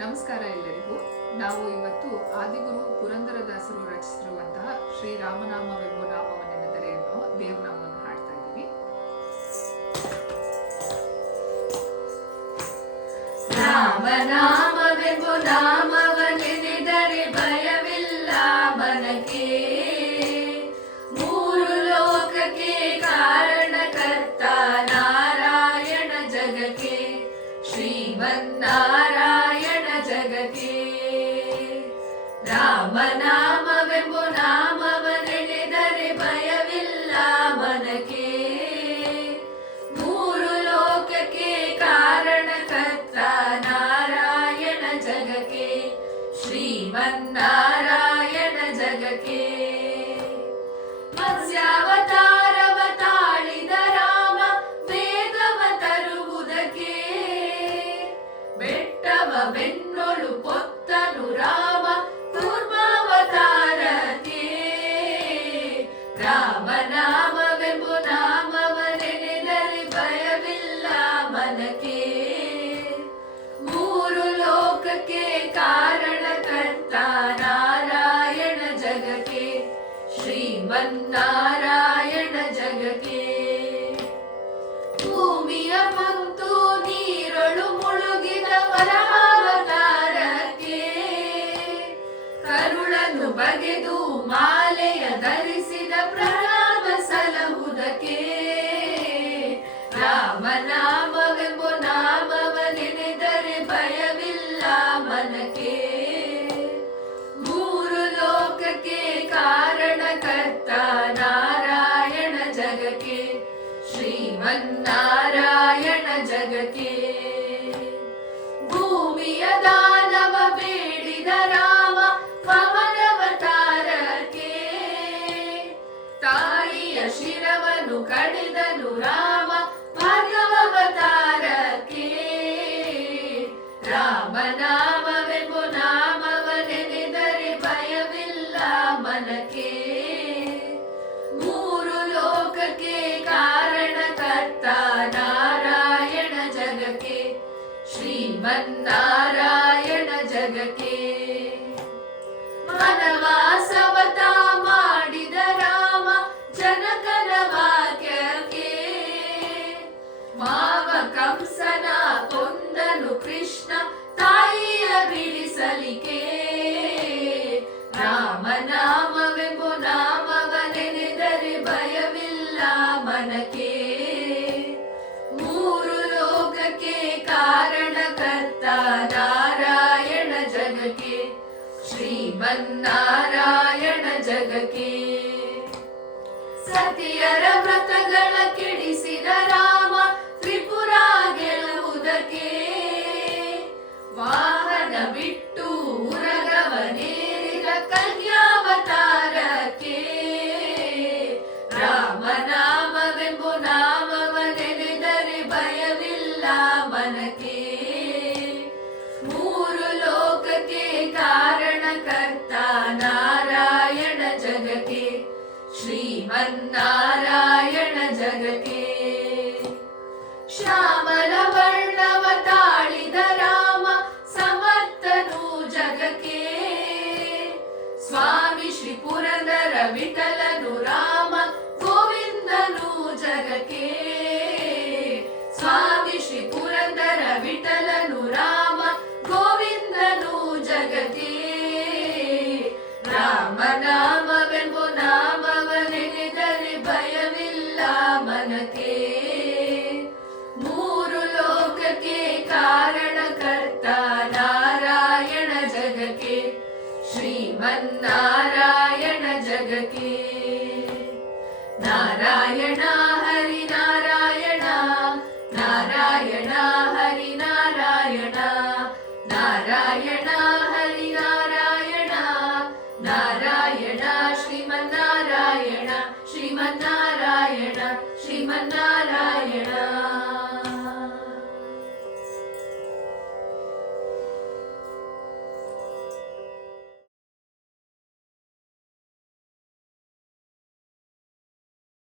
ನಮಸ್ಕಾರ ಎಲ್ಲರಿಗೂ. ನಾವು ಇವತ್ತು ಆದಿಗುರು ಪುರಂದರದಾಸರು ರಚಿಸಿರುವಂತಹ ಶ್ರೀರಾಮನಾಮವೆಂಬ ನಾಮವನ್ನೆನೆದರೆ ಅನ್ನೋ ದೇವನಾಮವನ್ನು ಹಾಡ್ತಾ ಇದ್ದೀವಿ. ರಾಮನಾಮವೆಂಬ ನಾಮವನ್ನೆನೆದರೆ ಭಯವಿಲ್ಲ ಮನಕ್ಕೆ, ಮೂರು ಲೋಕಕ್ಕೆ ಕಾರಣಕರ್ತ ನಾರಾಯಣ ಜಗಕ್ಕೆ, ಶ್ರೀಮನ್ನಾರಾಯಣ ಜಗಕ್ಕೆ. ರಾಮನಾಮವೆಂಬ ನಾಮವನ್ನೆನೆದರೆ ಭಯವಿಲ್ಲ ಮನಕ್ಕೆ, ಮೂರು ಲೋಕಕ್ಕೆ ಕಾರಣಕರ್ತ ನಾರಾಯಣ ಜಗಕ್ಕೆ, ಶ್ರೀಮನ್ನಾರಾಯಣ ಜಗಕ್ಕೆ. ಮತ್ಸ್ಯಾವತಾರವ ತಾಳಿದ ರಾಮ ವೇದವ ತರುವುದಕ್ಕೆ, ಬೆಟ್ಟವ ಬೆನ್ನೊಳು ಪೊತ್ತನು ರಾಮ ಕೂರ್ಮಾವತಾರಕ್ಕೆ. ರಾಮನಾಮವೆಂಬ ನಾಮವನ್ನೆನೆದರೆ ಭಯವಿಲ್ಲ ಮನಕ್ಕೆ, ಮೂರು ಲೋಕಕ್ಕೆ ಕಾರಣಕರ್ತ ನಾರಾಯಣ ಜಗಕ್ಕೆ, ಶ್ರೀಮನ್ನಾರಾಯಣ ಜಗಕ್ಕೆ. ಭೂಮಿಯ ಮತ್ತು ನೀರೊಳು ಮುಳುಗಿದ ವರಹಾವತಾರಕ್ಕೆ, ಕರುಳನ್ನು ಬಗೆದು ಮಾಲೆಯ ಧರಿಸಿದ ಪ್ರಹ್ಲಾದ ಸಲಹುದಕ್ಕೆ. ರಾಮನಾಮವೆಂಬ ನಾಮವನ್ನೆನೆದರೆ ಭಯವಿಲ್ಲ ಮನಕ್ಕೆ, ಮೂರು ಲೋಕಕ್ಕೆ ಕಾರಣಕರ್ತ ನಾರಾಯಣ ಜಗಕ್ಕೆ, ಶ್ರೀಮನ್ನಾರಾಯಣ ಜಗಕ್ಕೆ. ಭೂಮಿಯ ದಾನವ ಬೇಡಿದ ರಾಮ ಪವನವತಾರಕ್ಕೆ, ತಾಯಿಯ ಶಿರವನ್ನು ಕಡಿದನು ರಾಮ ಭಾರ್ಗವತಾರಕ್ಕೆ. ರಾಮನಾಮವೆಂಬ ನಾಮವನ್ನೆನೆದರೆ ಭಯವಿಲ್ಲ ಮನಕ್ಕೆ, ಮೂರು ಲೋಕಕ್ಕೆ ಕಾರಣಕರ್ತ ನಾರಾಯಣ ಜಗಕ್ಕೆ, ಶ್ರೀಮನ್ನಾರಾಯಣ ಜಗಕ್ಕೆ. ವನವಾಸವತ ಮಾಡಿದ ರಾಮ ಜನಕನ ವಾಕ್ಯಕ್ಕೆ, ಮಾವ ಕಂಸನ ಕೊಂದನು ಕೃಷ್ಣ ತಾಯಿಯ ಬಿಡಿಸಲಿಕ್ಕೆ. ರಾಮನಾಮವೆಂಬ ನಾಮವನ್ನೆನೆದರೆ ಭಯವಿಲ್ಲ ಮನಕ್ಕೆ, ಮೂರು ಲೋಕಕ್ಕೆ ಕಾರಣಕರ್ತ ನಾರಾಯಣ ಜಗಕ್ಕೆ, ಶ್ರೀಮನ್ನಾರಾಯಣ ಜಗಕ್ಕೆ. ಸತಿಯರ ವ್ರತಗಳ ಕೆಡಿಸಿದ ರಾಮ ತ್ರಿಪುರ ಗೆಲ್ಲುವುದಕ್ಕೆ, ವಾಹನ ಬಿಟ್ಟು ಉರಗವನೇರಿದ ಕನ್ಯಾವತಾರಕ್ಕೆ. ರಾಮನಾಮವೆಂಬ ನಾಮವನ್ನೆನೆದರೆ ಭಯವಿಲ್ಲ ಮನಕ್ಕೆ, ಮೂರು ಲೋಕಕ್ಕೆ ಕಾರಣಕರ್ತ ನಾರಾಯಣ ಜಗಕ್ಕೆ, ಶ್ರೀಮನ್ನಾರಾಯಣ ಜಗಕ್ಕೆ. ಶ್ಯಾಮಲ ವರ್ಣವ ತಾಳಿದ ರಾಮ ಸಮರ್ಥನು ಜಗಕ್ಕೆ, ಸ್ವಾಮಿ ಶ್ರೀ ಪುರಂದರ ವಿಠಲನು ರಾಮ ಗೋವಿಂದನು ಜಗಕ್ಕೆ. ಸ್ವಾಮಿ ಶ್ರೀ ಪುರಂದರ ವಿಠಲನು ರಾಮ ಗೋವಿಂದನು ಜಗಕ್ಕೆ. ರಾಮನಾಮವೆಂಬ ನಾಮವನ್ನೆನೆದರೆ ಭಯವಿಲ್ಲ ಮನಕ್ಕೆ, ಮೂರು ಲೋಕಕ್ಕೆ ಕಾರಣಕರ್ತ ನಾರಾಯಣ ಜಗಕ್ಕೆ, ಶ್ರೀಮನ್ನಾರಾಯಣ ಜಗಕ್ಕೆ. ನಾರಾಯಣ ಹರಿ ನಾರಾಯಣ, ನಾರಾಯಣ ಹರಿ ನಾರಾಯಣ, ನಾರಾಯಣ ಹರಿ ನಾರಾಯಣ, ನಾರಾಯಣ ಶ್ರೀಮನ್ನಾರಾಯಣ, ಶ್ರೀಮನ್ನಾರಾಯಣ ಶ್ರೀಮನ್ನಾರಾಯಣ.